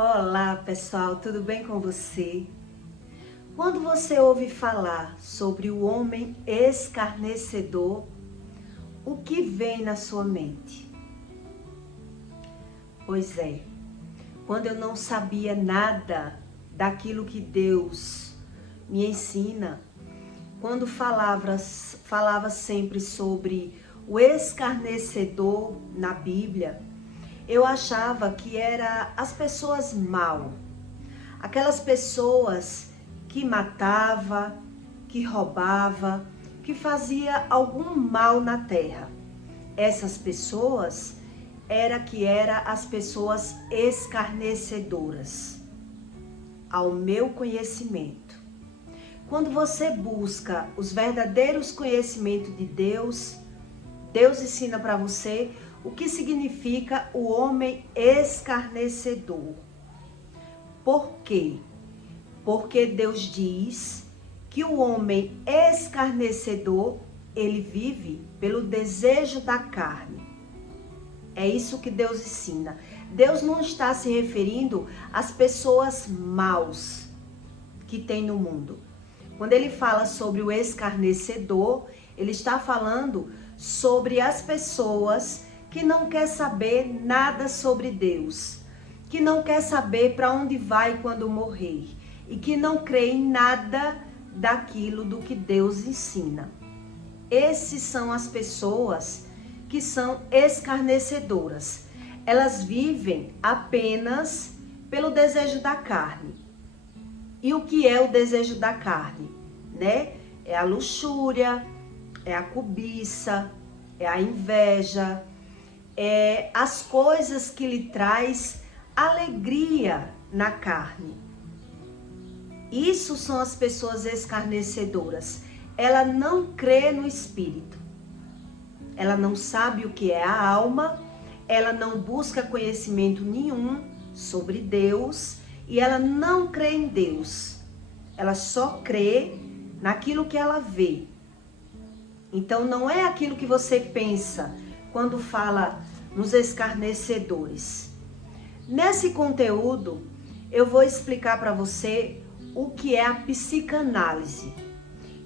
Olá pessoal, tudo bem com você? Quando você ouve falar sobre o homem escarnecedor, o que vem na sua mente? Pois é, quando eu não sabia nada daquilo que Deus me ensina, quando falava sempre sobre o escarnecedor na Bíblia, eu achava que era as pessoas mal, aquelas pessoas que matava, que roubava, que fazia algum mal na terra. Essas pessoas eram as pessoas escarnecedoras. Ao meu conhecimento, quando você busca os verdadeiros conhecimentos de Deus, Deus ensina para você o que significa o homem escarnecedor. Por quê? Porque Deus diz que o homem escarnecedor, ele vive pelo desejo da carne. É isso que Deus ensina. Deus não está se referindo às pessoas maus que tem no mundo. Quando ele fala sobre o escarnecedor, ele está falando sobre as pessoas que não quer saber nada sobre Deus, que não quer saber para onde vai quando morrer e que não crê em nada daquilo do que Deus ensina. Esses são as pessoas que são escarnecedoras. Elas vivem apenas pelo desejo da carne. E o que é o desejo da carne, né? É a luxúria, é a cobiça, é a inveja, é as coisas que lhe traz alegria na carne. Isso são as pessoas escarnecedoras. Ela não crê no espírito. Ela não sabe o que é a alma, ela não busca conhecimento nenhum sobre Deus e ela não crê em Deus. Ela só crê naquilo que ela vê. Então não é aquilo que você pensa quando fala nos escarnecedores. Nesse conteúdo, eu vou explicar para você o que é a psicanálise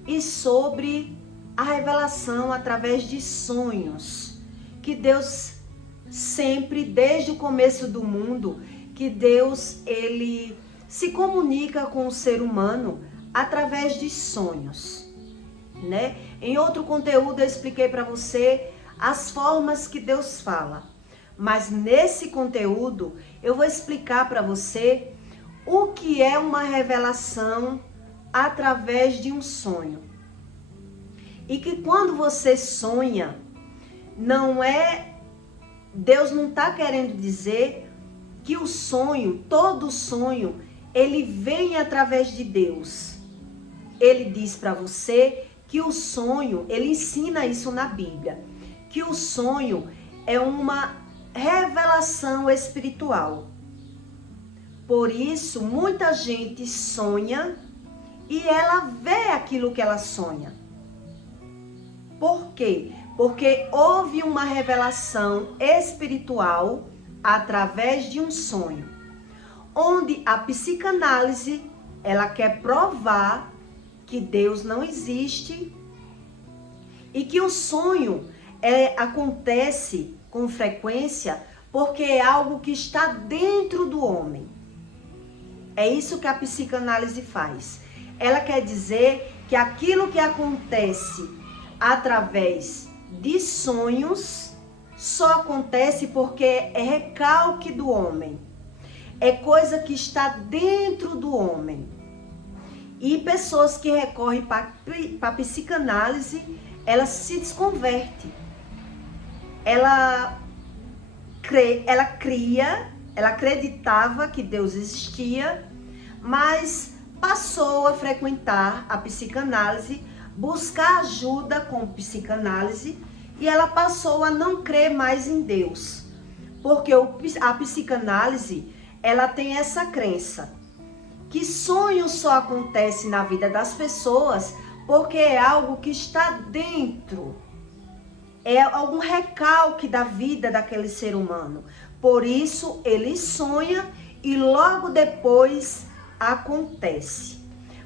e sobre a revelação através de sonhos, que Deus sempre, desde o começo do mundo, que Deus, ele se comunica com o ser humano através de sonhos, né? Em outro conteúdo eu expliquei para você as formas que Deus fala. Mas nesse conteúdo eu vou explicar para você o que é uma revelação através de um sonho. E que quando você sonha, Deus não está querendo dizer que o sonho, todo sonho, ele vem através de Deus. Ele diz para você que o sonho, ele ensina isso na Bíblia, que o sonho é uma revelação espiritual. Por isso, muita gente sonha e ela vê aquilo que ela sonha. Por quê? Porque houve uma revelação espiritual através de um sonho, onde a psicanálise, ela quer provar que Deus não existe e que o sonho acontece com frequência porque é algo que está dentro do homem. É isso que a psicanálise faz. Ela quer dizer que aquilo que acontece através de sonhos só acontece porque é recalque do homem. É coisa que está dentro do homem. E pessoas que recorrem para a psicanálise, ela se desconverte. Ela acreditava que Deus existia, mas passou a frequentar a psicanálise, buscar ajuda com psicanálise e ela passou a não crer mais em Deus. Porque a psicanálise, ela tem essa crença que sonho só acontece na vida das pessoas porque é algo que está dentro. É algum recalque da vida daquele ser humano. Por isso, ele sonha e logo depois acontece.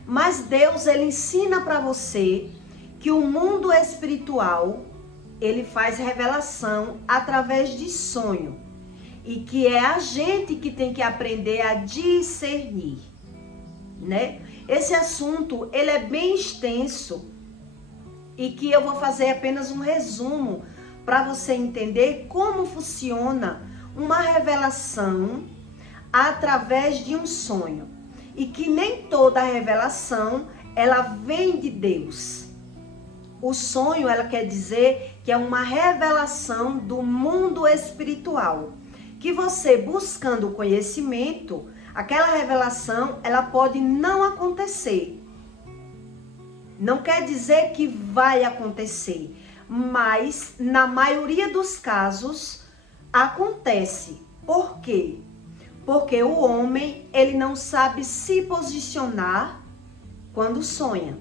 Mas Deus, ele ensina para você que o mundo espiritual, ele faz revelação através de sonho. E que é a gente que tem que aprender a discernir, né? Esse assunto, ele é bem extenso e que eu vou fazer apenas um resumo para você entender como funciona uma revelação através de um sonho. E que nem toda revelação, ela vem de Deus. O sonho, ela quer dizer que é uma revelação do mundo espiritual. Que você, buscando o conhecimento, aquela revelação, ela pode não acontecer. Não quer dizer que vai acontecer, mas na maioria dos casos acontece. Por quê? Porque o homem, ele não sabe se posicionar quando sonha.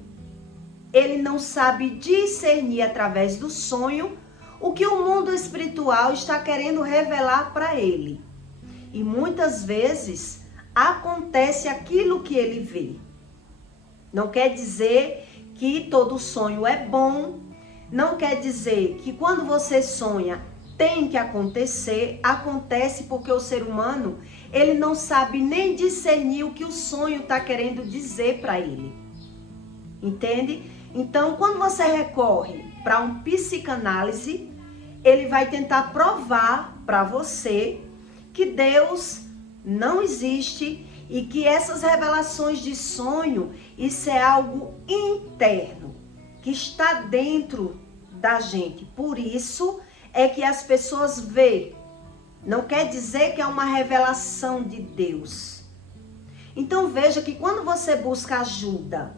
Ele não sabe discernir através do sonho o que o mundo espiritual está querendo revelar para ele. E muitas vezes acontece aquilo que ele vê. Não quer dizer que todo sonho é bom, não quer dizer que quando você sonha tem que acontecer, acontece porque o ser humano, ele não sabe nem discernir o que o sonho está querendo dizer para ele. Entende? Então, quando você recorre para um psicanálise, ele vai tentar provar para você que Deus não existe e que essas revelações de sonho, isso é algo interno, que está dentro da gente. Por isso é que as pessoas veem. Não quer dizer que é uma revelação de Deus. Então veja que quando você busca ajuda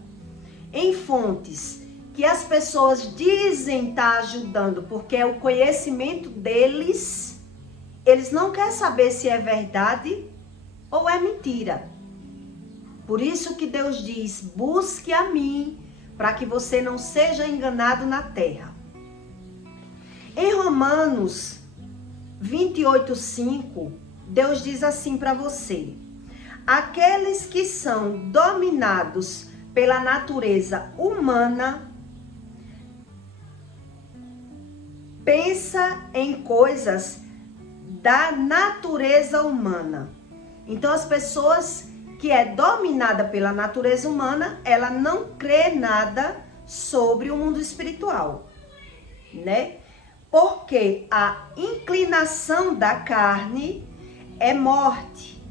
em fontes que as pessoas dizem estar ajudando, porque é o conhecimento deles, eles não querem saber se é verdade ou é mentira. Por isso que Deus diz, busque a mim, para que você não seja enganado na terra. Em Romanos 28:5, Deus diz assim para você: aqueles que são dominados pela natureza humana, pensa em coisas da natureza humana. Então, as pessoas que é dominada pela natureza humana, ela não crê nada sobre o mundo espiritual, né? Porque a inclinação da carne é morte.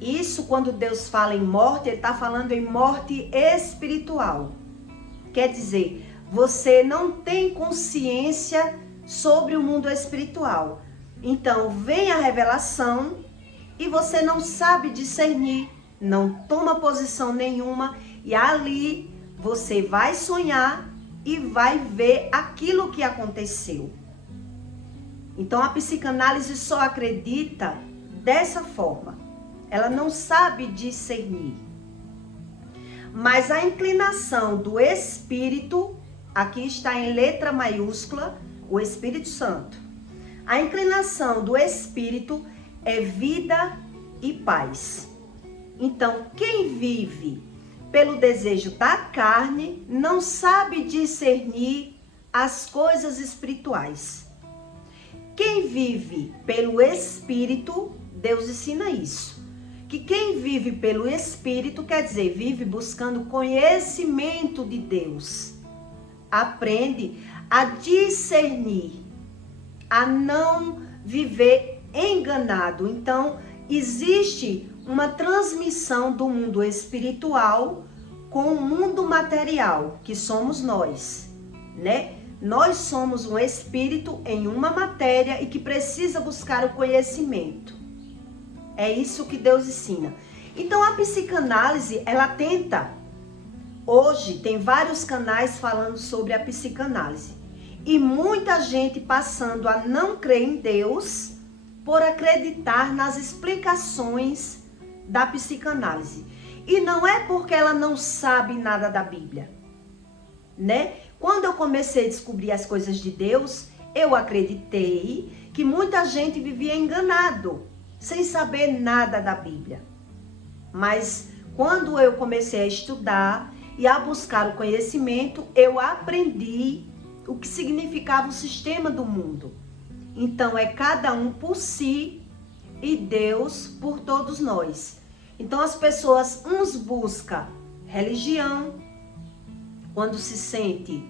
Isso, quando Deus fala em morte, ele está falando em morte espiritual. Quer dizer, você não tem consciência sobre o mundo espiritual. Então, vem a revelação e você não sabe discernir, não toma posição nenhuma, e ali você vai sonhar e vai ver aquilo que aconteceu. Então a psicanálise só acredita dessa forma. Ela não sabe discernir. Mas a inclinação do Espírito, aqui está em letra maiúscula, o Espírito Santo. A inclinação do Espírito é vida e paz. Então, quem vive pelo desejo da carne não sabe discernir as coisas espirituais. Quem vive pelo Espírito, Deus ensina isso. Que quem vive pelo Espírito, quer dizer, vive buscando conhecimento de Deus. Aprende a discernir, a não viver enganado. Então, existe uma transmissão do mundo espiritual com o mundo material, que somos nós, né? Nós somos um espírito em uma matéria e que precisa buscar o conhecimento. É isso que Deus ensina. Então, a psicanálise, ela tenta... Hoje, tem vários canais falando sobre a psicanálise. E muita gente passando a não crer em Deus por acreditar nas explicações da psicanálise. E não é porque ela não sabe nada da Bíblia, né? Quando eu comecei a descobrir as coisas de Deus, eu acreditei que muita gente vivia enganado, sem saber nada da Bíblia. Mas quando eu comecei a estudar e a buscar o conhecimento, eu aprendi o que significava o sistema do mundo. Então é cada um por si e Deus por todos nós. Então as pessoas, uns buscam religião, quando se sente,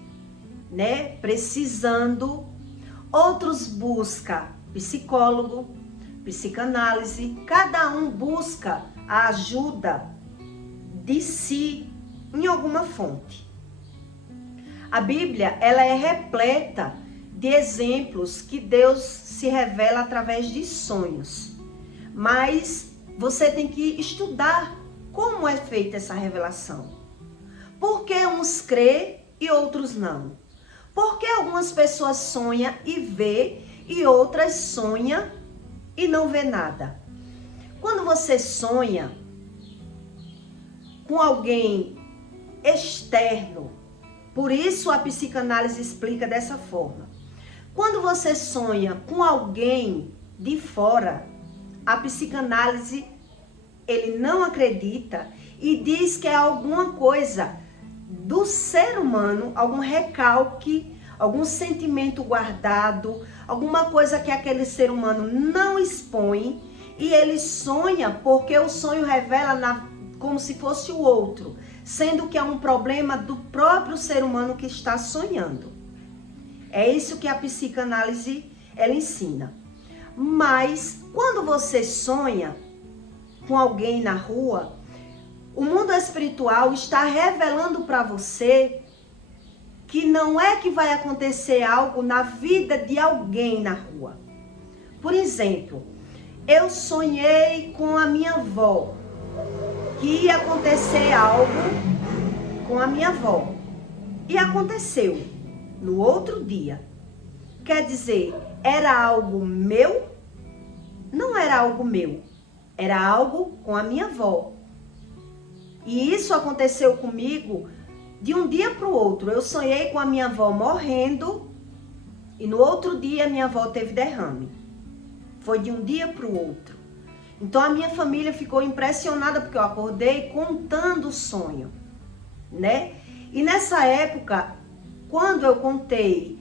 precisando. Outros buscam psicólogo, psicanálise. Cada um busca a ajuda de si em alguma fonte. A Bíblia, ela é repleta de exemplos que Deus se revela através de sonhos. Mas você tem que estudar como é feita essa revelação. Por que uns crê e outros não? Por que algumas pessoas sonham e vê e outras sonham e não vê nada? Quando você sonha com alguém externo, por isso a psicanálise explica dessa forma. Quando você sonha com alguém de fora, a psicanálise, ele não acredita e diz que é alguma coisa do ser humano, algum recalque, algum sentimento guardado, alguma coisa que aquele ser humano não expõe e ele sonha porque o sonho revela como se fosse o outro, sendo que é um problema do próprio ser humano que está sonhando. É isso que a psicanálise ela ensina. Mas quando você sonha com alguém na rua, o mundo espiritual está revelando para você que não é que vai acontecer algo na vida de alguém na rua. Por exemplo, eu sonhei com a minha avó, que ia acontecer algo com a minha avó. E aconteceu no outro dia. Quer dizer, era algo meu? Não era algo meu. Era algo com a minha avó. E isso aconteceu comigo de um dia para o outro. Eu sonhei com a minha avó morrendo e no outro dia a minha avó teve derrame. Foi de um dia para o outro. Então a minha família ficou impressionada porque eu acordei contando o sonho, E nessa época, quando eu contei,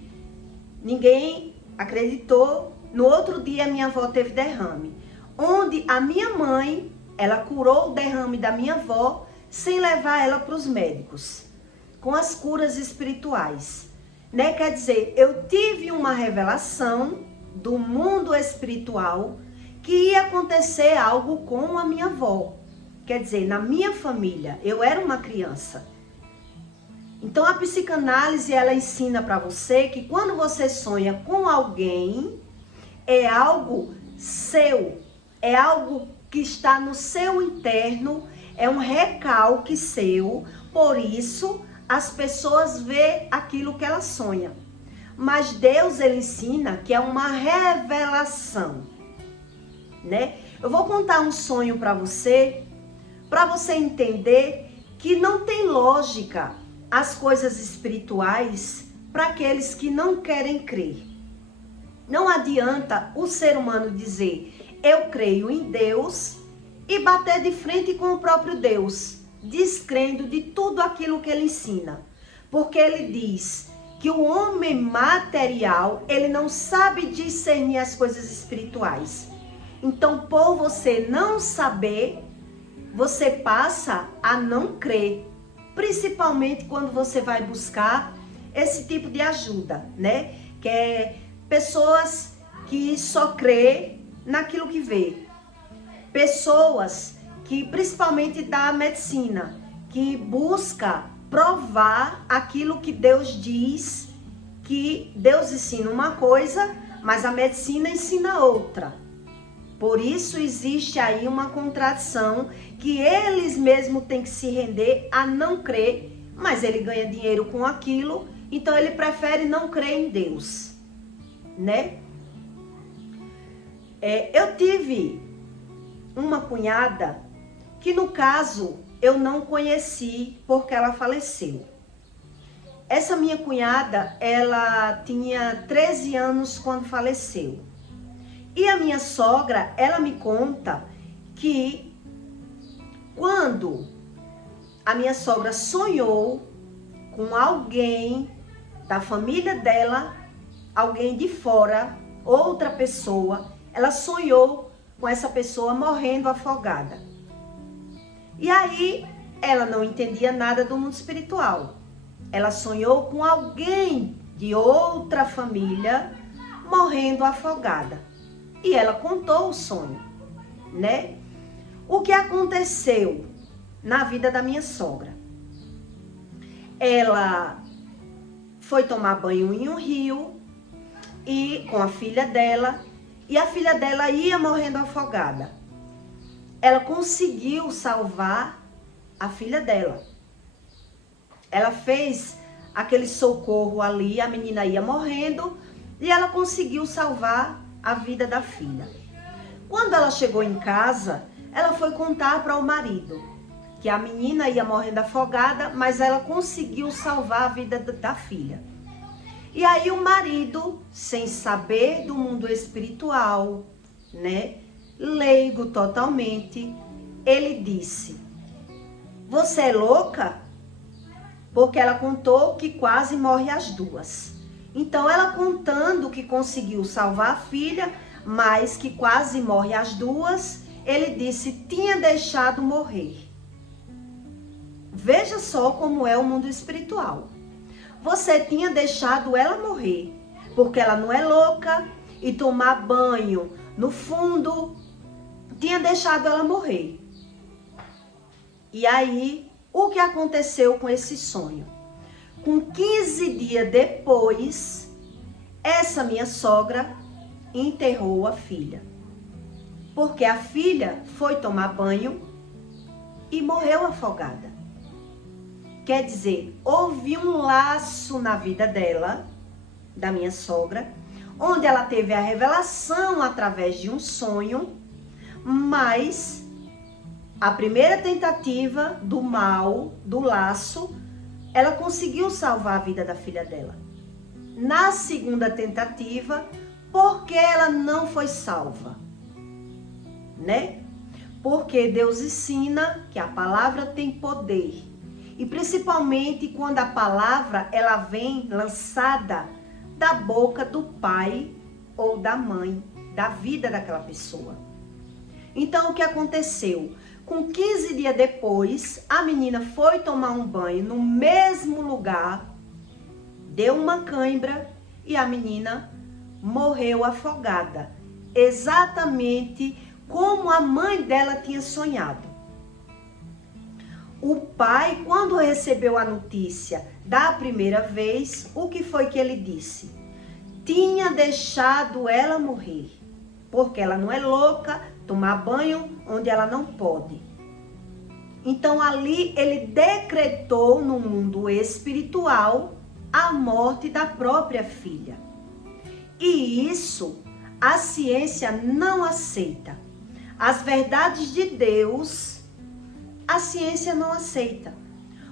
ninguém acreditou. No outro dia a minha avó teve derrame, onde a minha mãe, ela curou o derrame da minha avó sem levar ela para os médicos, com as curas espirituais, Quer dizer, eu tive uma revelação do mundo espiritual que ia acontecer algo com a minha avó. Quer dizer, na minha família, eu era uma criança. Então a psicanálise, ela ensina para você que quando você sonha com alguém, é algo seu, é algo que está no seu interno, é um recalque seu, por isso as pessoas veem aquilo que ela sonha. Mas Deus, ele ensina que é uma revelação, Eu vou contar um sonho para você entender que não tem lógica as coisas espirituais para aqueles que não querem crer. Não adianta o ser humano dizer, eu creio em Deus, e bater de frente com o próprio Deus, descrendo de tudo aquilo que ele ensina. Porque ele diz que o homem material, ele não sabe discernir as coisas espirituais. Então, por você não saber, você passa a não crer. Principalmente quando você vai buscar esse tipo de ajuda, Que é pessoas que só crê naquilo que vê. Pessoas que, principalmente da medicina, que busca provar aquilo que Deus diz, que Deus ensina uma coisa, mas a medicina ensina outra. Por isso existe aí uma contradição que eles mesmos têm que se render a não crer, mas ele ganha dinheiro com aquilo, então ele prefere não crer em Deus, Eu tive uma cunhada que, no caso, eu não conheci porque ela faleceu. Essa minha cunhada, ela tinha 13 anos quando faleceu. E a minha sogra, ela me conta que quando a minha sogra sonhou com alguém da família dela, alguém de fora, outra pessoa, ela sonhou com essa pessoa morrendo afogada. E aí ela não entendia nada do mundo espiritual. Ela sonhou com alguém de outra família morrendo afogada. E ela contou o sonho, né? O que aconteceu na vida da minha sogra? Ela foi tomar banho em um rio e com a filha dela, e a filha dela ia morrendo afogada. Ela conseguiu salvar a filha dela. Ela fez aquele socorro ali, a menina ia morrendo e ela conseguiu salvar a vida da filha. Quando ela chegou em casa, ela foi contar para o marido que a menina ia morrendo afogada, mas ela conseguiu salvar a vida da filha. E aí o marido, sem saber do mundo espiritual, né, leigo totalmente, ele disse: "Você é louca?" Porque ela contou que quase morre as duas. Então ela contando que conseguiu salvar a filha, mas que quase morre as duas, ele disse: tinha deixado morrer. Veja só como é o mundo espiritual. Você tinha deixado ela morrer, porque ela não é louca, e tomar banho no fundo, tinha deixado ela morrer. E aí, o que aconteceu com esse sonho? Com 15 dias depois, essa minha sogra enterrou a filha. Porque a filha foi tomar banho e morreu afogada. Quer dizer, houve um laço na vida dela, da minha sogra, onde ela teve a revelação através de um sonho, mas a primeira tentativa do mal, do laço, ela conseguiu salvar a vida da filha dela. Na segunda tentativa, por que ela não foi salva? Né? Porque Deus ensina que a palavra tem poder. E principalmente quando a palavra ela vem lançada da boca do pai ou da mãe, da vida daquela pessoa. Então o que aconteceu? Com 15 dias depois, a menina foi tomar um banho no mesmo lugar, deu uma cãibra e a menina morreu afogada. Exatamente como a mãe dela tinha sonhado. O pai, quando recebeu a notícia da primeira vez, o que foi que ele disse? Tinha deixado ela morrer, porque ela não é louca, tomar banho onde ela não pode. Então ali ele decretou no mundo espiritual a morte da própria filha. E isso a ciência não aceita. As verdades de Deus, a ciência não aceita.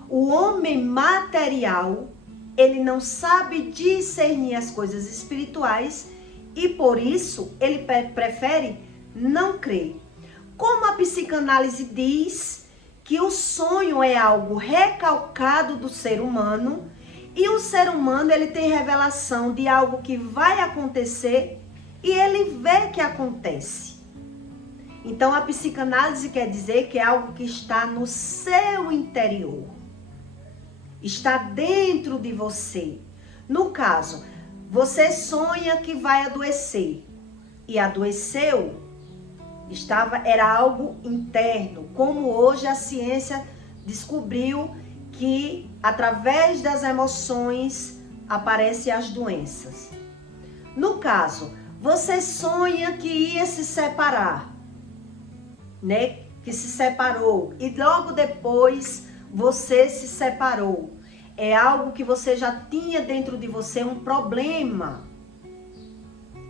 O homem material, ele não sabe discernir as coisas espirituais e por isso ele prefere não crer. Como a psicanálise diz que o sonho é algo recalcado do ser humano e o ser humano ele tem revelação de algo que vai acontecer e ele vê que acontece. Então a psicanálise quer dizer que é algo que está no seu interior, está dentro de você. No caso, você sonha que vai adoecer e adoeceu, era algo interno, como hoje a ciência descobriu que através das emoções aparecem as doenças. No caso, você sonha que ia se separar, né? Que se separou e logo depois você se separou. É algo que você já tinha dentro de você, um problema.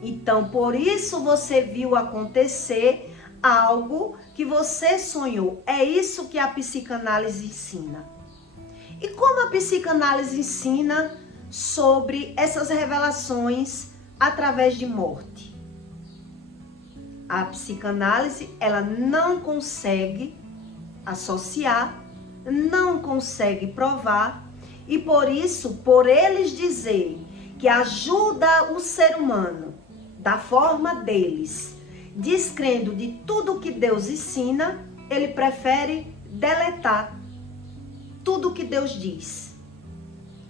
Então, por isso você viu acontecer algo que você sonhou. É isso que a psicanálise ensina. E como a psicanálise ensina sobre essas revelações através de morte? A psicanálise, ela não consegue associar, não consegue provar, e por isso, por eles dizer que ajuda o ser humano da forma deles, descrendo de tudo que Deus ensina, ele prefere deletar tudo que Deus diz.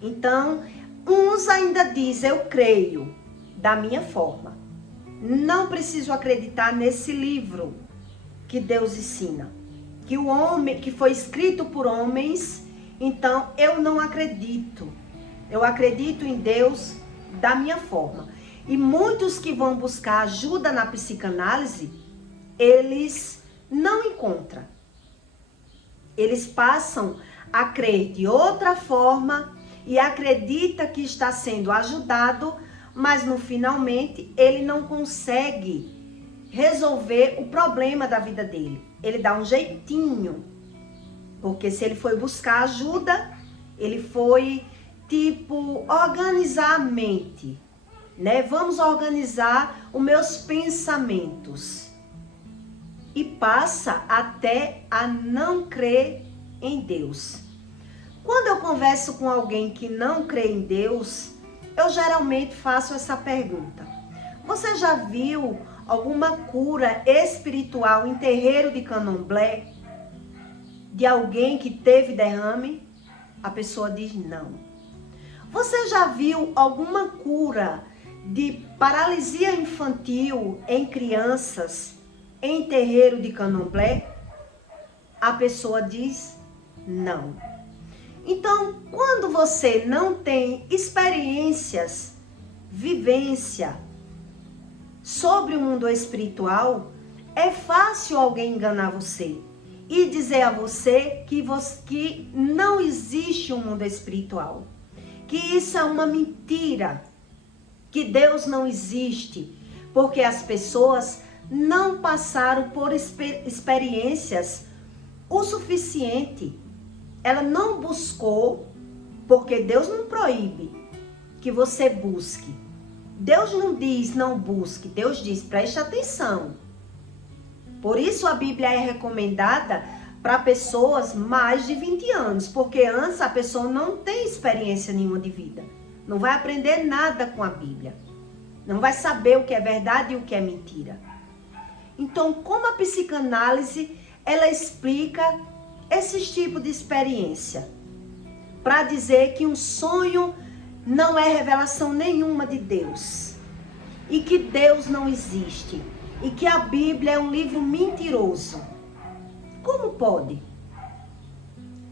Então, uns ainda dizem, eu creio da minha forma. Não preciso acreditar nesse livro que Deus ensina. Que o homem, que foi escrito por homens, então eu não acredito. Eu acredito em Deus da minha forma. E muitos que vão buscar ajuda na psicanálise, eles não encontram. Eles passam a crer de outra forma e acredita que está sendo ajudado, mas no finalmente ele não consegue resolver o problema da vida dele. Ele dá um jeitinho, porque se ele foi buscar ajuda, ele foi tipo organizar a mente, né? Vamos organizar os meus pensamentos. E passa até a não crer em Deus. Quando eu converso com alguém que não crê em Deus, eu geralmente faço essa pergunta. Você já viu alguma cura espiritual em terreiro de candomblé? De alguém que teve derrame? A pessoa diz não. Você já viu alguma cura de paralisia infantil em crianças em terreiro de candomblé? A pessoa diz não. Então, quando você não tem experiências, vivência sobre o mundo espiritual, é fácil alguém enganar você e dizer a você que não existe um mundo espiritual, que isso é uma mentira, que Deus não existe, porque as pessoas não passaram por experiências o suficiente. Ela não buscou, porque Deus não proíbe que você busque. Deus não diz não busque, Deus diz preste atenção. Por isso a Bíblia é recomendada para pessoas mais de 20 anos, porque antes a pessoa não tem experiência nenhuma de vida. Não vai aprender nada com a Bíblia. Não vai saber o que é verdade e o que é mentira. Então, como a psicanálise, ela explica esses tipos de experiência, para dizer que um sonho não é revelação nenhuma de Deus, e que Deus não existe, e que a Bíblia é um livro mentiroso. Como pode?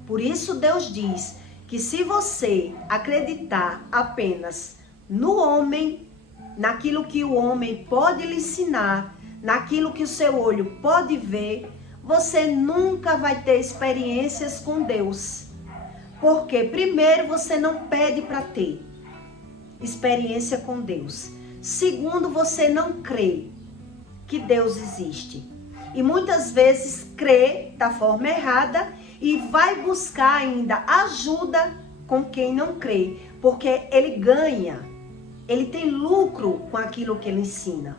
Por isso Deus diz que se você acreditar apenas no homem, naquilo que o homem pode lhe ensinar, naquilo que o seu olho pode ver, você nunca vai ter experiências com Deus. Porque primeiro você não pede para ter experiência com Deus. Segundo, você não crê que Deus existe. E muitas vezes crê da forma errada e vai buscar ainda ajuda com quem não crê. Porque ele ganha, ele tem lucro com aquilo que ele ensina.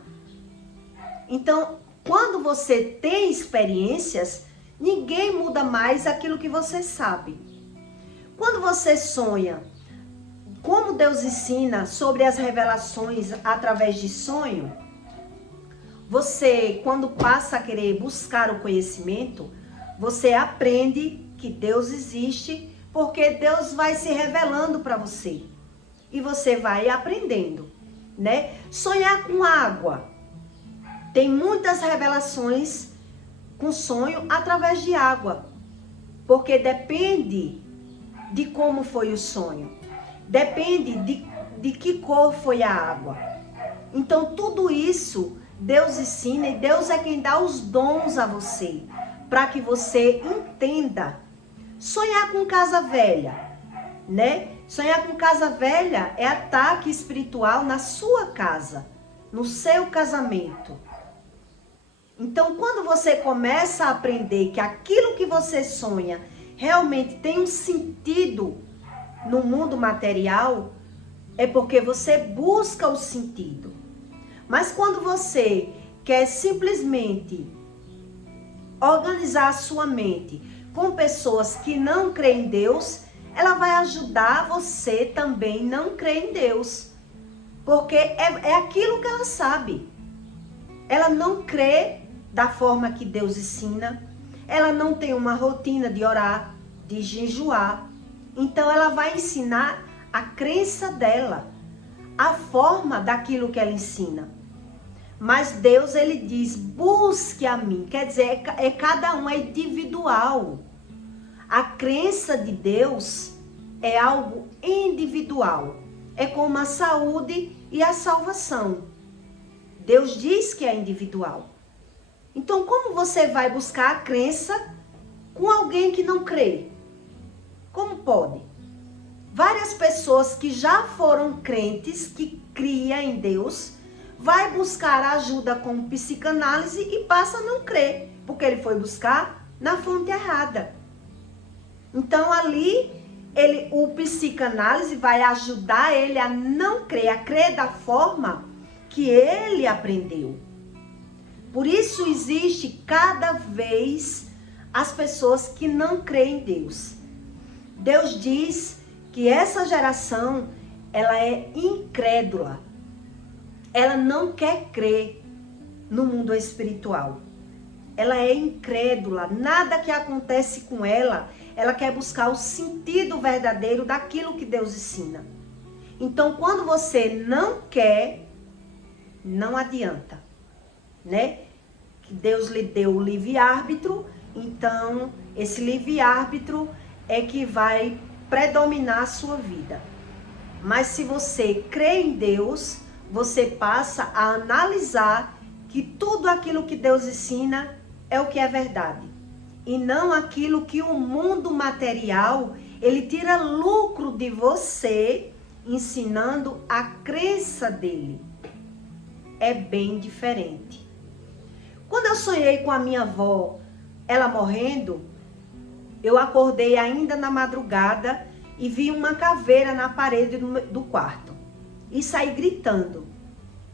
Então, quando você tem experiências, ninguém muda mais aquilo que você sabe. Quando você sonha, como Deus ensina sobre as revelações através de sonho, você, quando passa a querer buscar o conhecimento, você aprende que Deus existe, porque Deus vai se revelando para você. E você vai aprendendo, né? Sonhar com água. Tem muitas revelações com sonho através de água. Porque depende de como foi o sonho. Depende de que cor foi a água. Então tudo isso Deus ensina e Deus é quem dá os dons a você. Para que você entenda. Sonhar com casa velha, né? Sonhar com casa velha é ataque espiritual na sua casa, no seu casamento. Então, quando você começa a aprender que aquilo que você sonha realmente tem um sentido no mundo material, é porque você busca o sentido. Mas quando você quer simplesmente organizar a sua mente com pessoas que não creem em Deus, ela vai ajudar você também não crer em Deus. Porque é aquilo que ela sabe. Ela não crê da forma que Deus ensina. Ela não tem uma rotina de orar, de jejuar. Então ela vai ensinar a crença dela, a forma daquilo que ela ensina. Mas Deus, ele diz, busque a mim. Quer dizer, cada um, é individual. A crença de Deus é algo individual. É como a saúde e a salvação. Deus diz que é individual. Então, como você vai buscar a crença com alguém que não crê? Como pode? Várias pessoas que já foram crentes, que criam em Deus, vai buscar ajuda com psicanálise e passa a não crer, porque ele foi buscar na fonte errada. Então, ali, o psicanálise vai ajudar ele a não crer, a crer da forma que ele aprendeu. Por isso existe cada vez as pessoas que não creem em Deus. Deus diz que essa geração, ela é incrédula. Ela não quer crer no mundo espiritual. Ela é incrédula. Nada que acontece com ela, ela quer buscar o sentido verdadeiro daquilo que Deus ensina. Então, quando você não quer, não adianta, né? Que Deus lhe deu o livre-árbitro, então esse livre-árbitro é que vai predominar a sua vida. Mas se você crê em Deus, você passa a analisar que tudo aquilo que Deus ensina é o que é verdade. E não aquilo que o mundo material, ele tira lucro de você, ensinando a crença dele. É bem diferente. Quando eu sonhei com a minha avó, ela morrendo, eu acordei ainda na madrugada e vi uma caveira na parede do quarto. E saí gritando,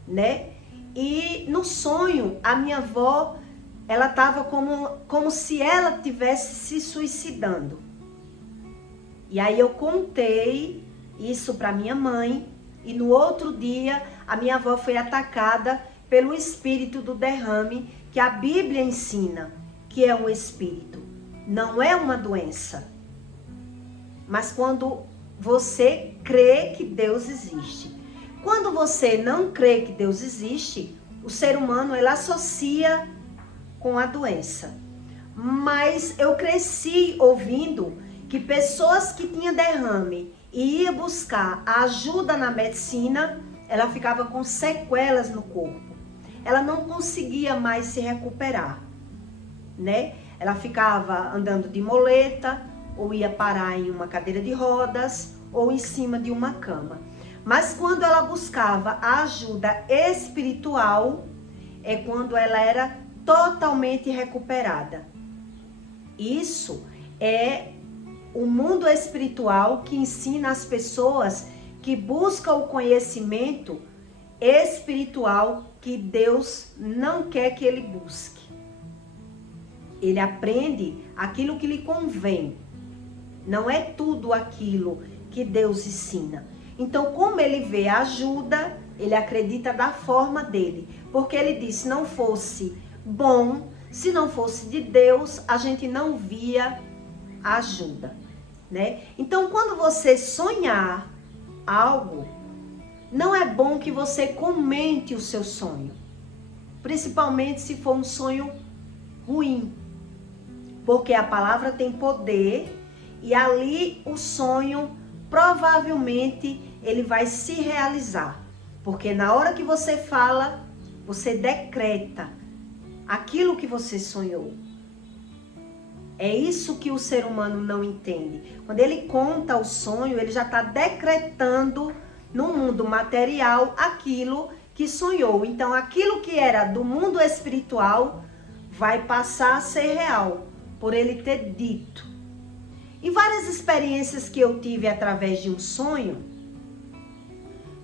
né? E no sonho, a minha avó, ela estava como se ela estivesse se suicidando. E aí eu contei isso para minha mãe. E no outro dia, a minha avó foi atacada pelo espírito do derrame, que a Bíblia ensina que é um espírito. Não é uma doença. Mas quando você crê que Deus existe. Quando você não crê que Deus existe, o ser humano, ele associa com a doença. Mas eu cresci ouvindo que pessoas que tinham derrame e ia buscar a ajuda na medicina, ela ficava com sequelas no corpo. Ela não conseguia mais se recuperar, né? Ela ficava andando de moleta, ou ia parar em uma cadeira de rodas, ou em cima de uma cama. Mas quando ela buscava a ajuda espiritual, é quando ela era totalmente recuperada. Isso é o mundo espiritual que ensina as pessoas que buscam o conhecimento espiritual que Deus não quer que ele busque. Ele aprende aquilo que lhe convém. Não é tudo aquilo que Deus ensina. Então, como ele vê a ajuda, ele acredita da forma dele. Porque ele diz, se não fosse bom, se não fosse de Deus, a gente não via ajuda, né? Então, quando você sonhar algo, não é bom que você comente o seu sonho. Principalmente se for um sonho ruim. Porque a palavra tem poder e ali o sonho, provavelmente, ele vai se realizar. Porque na hora que você fala, você decreta aquilo que você sonhou. É isso que o ser humano não entende. Quando ele conta o sonho, ele já está decretando no mundo material aquilo que sonhou. Então, aquilo que era do mundo espiritual vai passar a ser real, por ele ter dito. Em várias experiências que eu tive através de um sonho,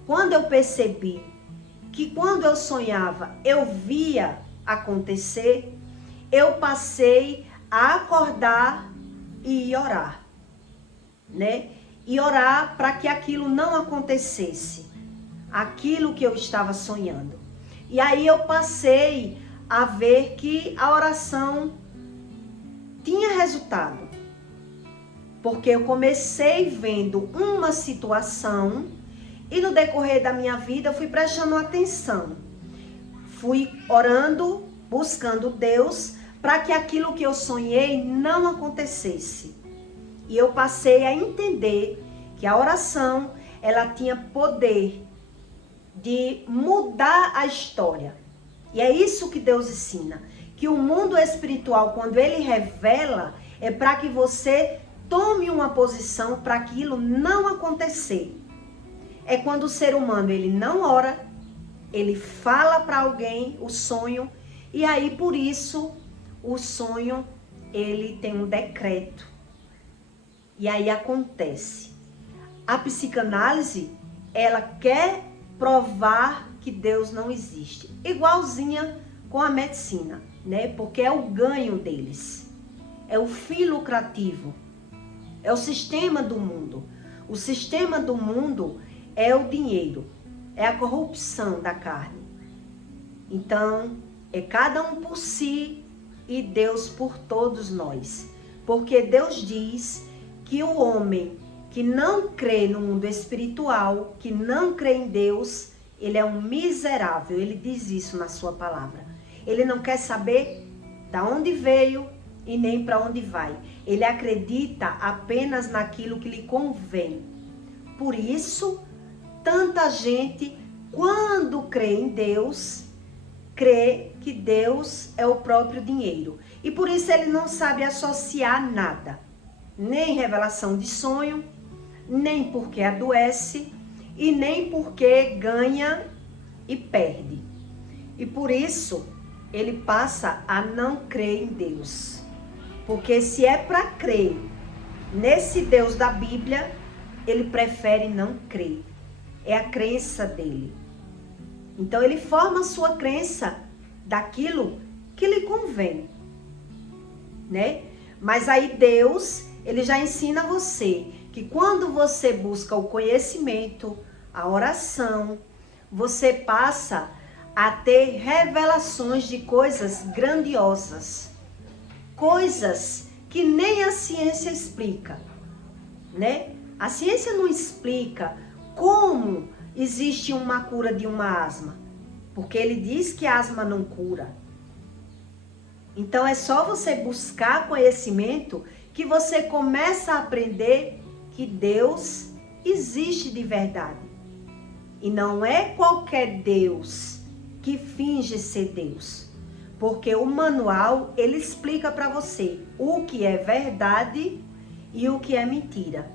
quando eu percebi que quando eu sonhava, eu via acontecer, eu passei a acordar e orar, né? E orar para que aquilo não acontecesse, aquilo que eu estava sonhando. E aí eu passei a ver que a oração tinha resultado. Porque eu comecei vendo uma situação e no decorrer da minha vida eu fui prestando atenção. Fui orando, buscando Deus para que aquilo que eu sonhei não acontecesse. E eu passei a entender que a oração, ela tinha poder de mudar a história. E é isso que Deus ensina, que o mundo espiritual, quando ele revela, é para que você tome uma posição para aquilo não acontecer. É quando o ser humano, ele não ora, ele fala para alguém o sonho, e aí por isso o sonho, ele tem um decreto. E aí acontece. A psicanálise, ela quer provar que Deus não existe. Igualzinha com a medicina, né? Porque é o ganho deles. É o fim lucrativo. É o sistema do mundo. O sistema do mundo é o dinheiro. É a corrupção da carne. Então, é cada um por si e Deus por todos nós. Porque Deus diz que o homem que não crê no mundo espiritual, que não crê em Deus, ele é um miserável. Ele diz isso na sua palavra. Ele não quer saber de onde veio e nem para onde vai. Ele acredita apenas naquilo que lhe convém. Por isso, tanta gente, quando crê em Deus, crê que Deus é o próprio dinheiro. E por isso ele não sabe associar nada. Nem revelação de sonho, nem porque adoece e nem porque ganha e perde. E por isso ele passa a não crer em Deus. Porque se é para crer nesse Deus da Bíblia, ele prefere não crer. É a crença dele. Então ele forma a sua crença daquilo que lhe convém, né? Mas aí Deus, ele já ensina você que quando você busca o conhecimento, a oração, você passa a ter revelações de coisas grandiosas. Coisas que nem a ciência explica, né? A ciência não explica como existe uma cura de uma asma, porque ele diz que a asma não cura. Então é só você buscar conhecimento que você começa a aprender que Deus existe de verdade. E não é qualquer Deus que finge ser Deus. Porque o manual, ele explica para você o que é verdade e o que é mentira.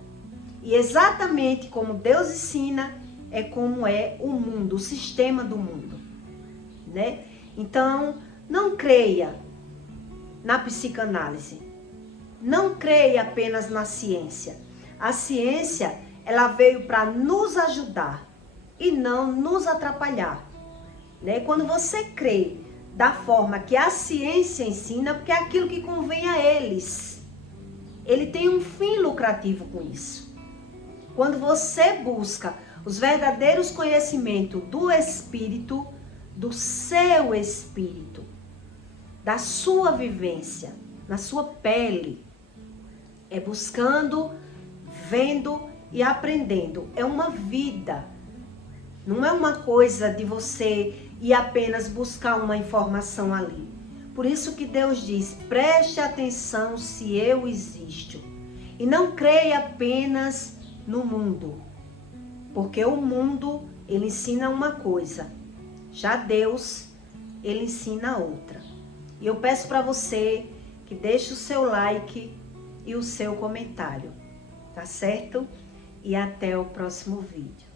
E exatamente como Deus ensina, é como é o mundo, o sistema do mundo, né? Então, não creia na psicanálise. Não creia apenas na ciência. A ciência, ela veio para nos ajudar e não nos atrapalhar, né? Quando você crê da forma que a ciência ensina, porque é aquilo que convém a eles. Ele tem um fim lucrativo com isso. Quando você busca os verdadeiros conhecimentos do Espírito, do seu Espírito, da sua vivência, na sua pele, é buscando, vendo e aprendendo. É uma vida. Não é uma coisa de você ir apenas buscar uma informação ali. Por isso que Deus diz, preste atenção se eu existo. E não creia apenas no mundo. Porque o mundo, ele ensina uma coisa. Já Deus, ele ensina outra. E eu peço para você que deixe o seu like e o seu comentário. Tá certo? E até o próximo vídeo.